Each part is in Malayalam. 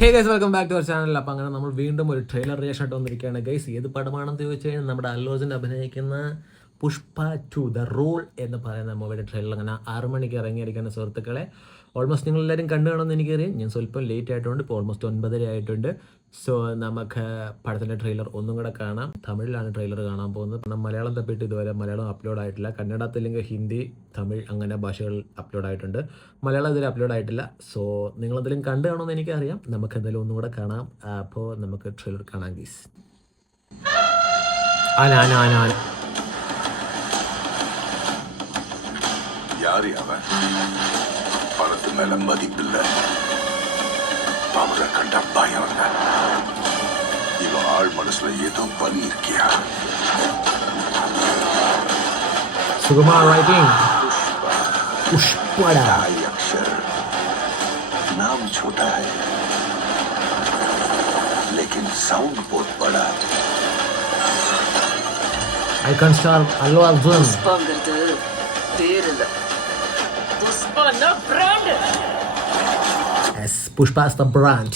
Hey guys, welcome back to our channel. അപ്പോൾ അങ്ങനെ നമ്മൾ വീണ്ടും ഒരു ട്രെയിലർ റിയാക്ഷൻ ആയിട്ട് വന്നിരിക്കുകയാണ് ഗൈസ്. ഏത് പടമാണെന്ന് ചോദിച്ചു കഴിഞ്ഞാൽ നമ്മുടെ അല്ലു അർജുൻ അഭിനയിക്കുന്ന പുഷ്പ 2 ദ റൂൾ എന്ന് പറയുന്ന മൂവിയുടെ ട്രെയിലർ അങ്ങനെ 6 മണിക്ക് ഇറങ്ങിയിരിക്കുന്ന സുഹൃത്തുക്കളെ. ഓൾമോസ്റ്റ് നിങ്ങളെല്ലാവരും കണ്ടു കാണുമെന്ന് എനിക്കറിയാം. ഞാൻ സ്വല്പം ലേറ്റ് ആയിട്ടുണ്ട്, ഇപ്പോൾ ഓൾമോസ്റ്റ് 9:30 ആയിട്ടുണ്ട്. സോ നമുക്ക് പടത്തിൻ്റെ ട്രെയിലർ ഒന്നും കൂടെ കാണാം. തമിഴിലാണ് ട്രെയിലർ കാണാൻ പോകുന്നത്. കാരണം മലയാളം തപ്പിയിട്ട് ഇതുവരെ മലയാളം അപ്ലോഡ് ആയിട്ടില്ല. കന്നഡ, തെലുങ്ക്, ഹിന്ദി, തമിഴ് അങ്ങനെ ഭാഷകൾ അപ്ലോഡ് ആയിട്ടുണ്ട്. മലയാളം ഇതുവരെ അപ്ലോഡ് ആയിട്ടില്ല. സോ നിങ്ങളെന്തെങ്കിലും കണ്ടു കാണുമെന്ന് എനിക്കറിയാം. നമുക്ക് എന്തായാലും ഒന്നും കൂടെ കാണാം. അപ്പോൾ നമുക്ക് ട്രെയിലർ കാണാം ഗീസ്. பணத்து மேல மதிப்பில்ல, அவரை கண்ட பயம் இல்ல. இவன் ஆள் மனசுல ஏதோ பலி இருக்கியா? सुगमा राइटिंग पुष्पा अक्षर नाम छोटा है लेकिन साउंड बहुत बड़ा. icon star Allu Arjun. புஷ்பாங்கிறது பேர் இல்ல, புஷ்பான்னா brand. Yes, Pushpa is the brand.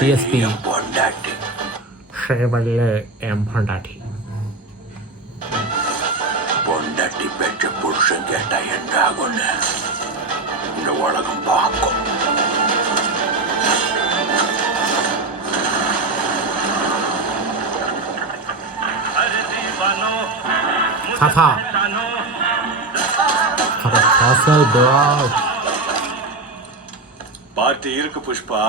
TSP ഷേവല്ലേ എംപണ്ടാട്ടി. பொண்டாட்டி பெற்ற புருஷன் கேட்டா என்ன ஆகும்னு இந்த உலகம் பார்க்கும். Papa Castle bro. பார்ட்டி இருக்கு புஷ்பா.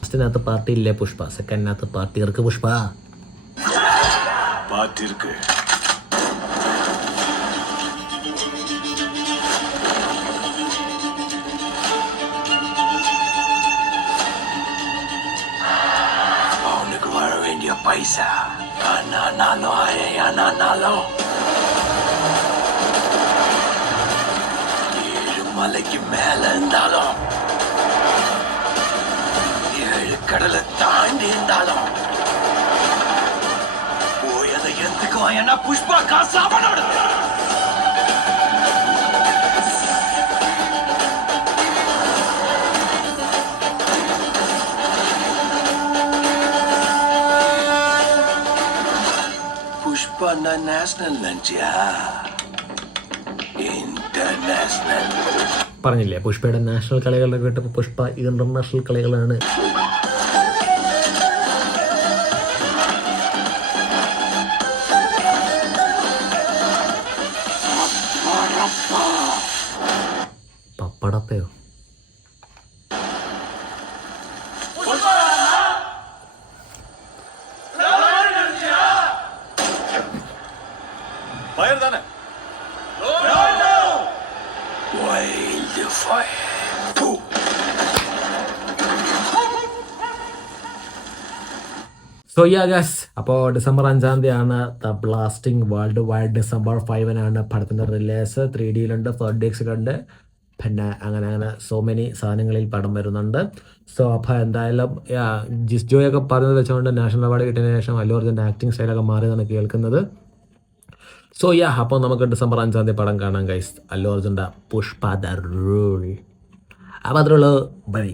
ഫസ്റ്റിനകത്ത് പാർട്ടി ഇല്ലേ പുഷ്പ, സെക്കൻഡിനകത്ത് പാർട്ടി ഇറക്ക് പുഷ്പ. பார்ட்டி இருக்கு. அவனுக்கு வர வேண்டிய பைசா ஆனாலும் ஆனாலும் 7 மலைக்கு மேல இருந்தாலும் 7 கடலை தாண்டி இருந்தாலும் போய் அதை எடுத்துக்குவான். என்ன புஷ்பா காசு அவனோட. புஷ்பா நான் நேஷனல் நினைச்சியா? ഇന്റർനാഷണൽ പറഞ്ഞില്ലേ പുഷ്പയുടെ നാഷണൽ കളികളൊക്കെ കേട്ടപ്പോൾ പുഷ്പ ഇന്റർനാഷണൽ കളികളാണ്. പപ്പടപ്പയോ? ഫയർ തന്നെ. Wild fire. So yeah guys, അപ്പോൾ ഡിസംബർ 5-ാം തീയതിയാണ് the blasting world wide. December 5-നാണ് പടത്തിൻ്റെ റിലീസ്. 3Dയിലുണ്ട്, 4DXലുണ്ട്, പിന്നെ അങ്ങനെ സോ മെനി സാധനങ്ങളിൽ പടം വരുന്നുണ്ട്. സോ അപ്പോൾ എന്തായാലും ജിസ്ജോയൊക്കെ പറഞ്ഞത് വെച്ചുകൊണ്ട് നാഷണൽ അവാർഡ് കിട്ടിയതിന് ശേഷം അല്ലു അർജുൻ്റെ ആക്ടിങ് സ്റ്റൈലൊക്കെ മാറിയതാണ് കേൾക്കുന്നത്. സോ അപ്പോൾ നമുക്ക് ഡിസംബർ 5-ാം തീയതി പടം കാണാം ഗൈസ്, അല്ലു അർജുൻ്റെ പുഷ്പ ദ റൂൾ. അപ്പോൾ അതിലുള്ള ബൈ.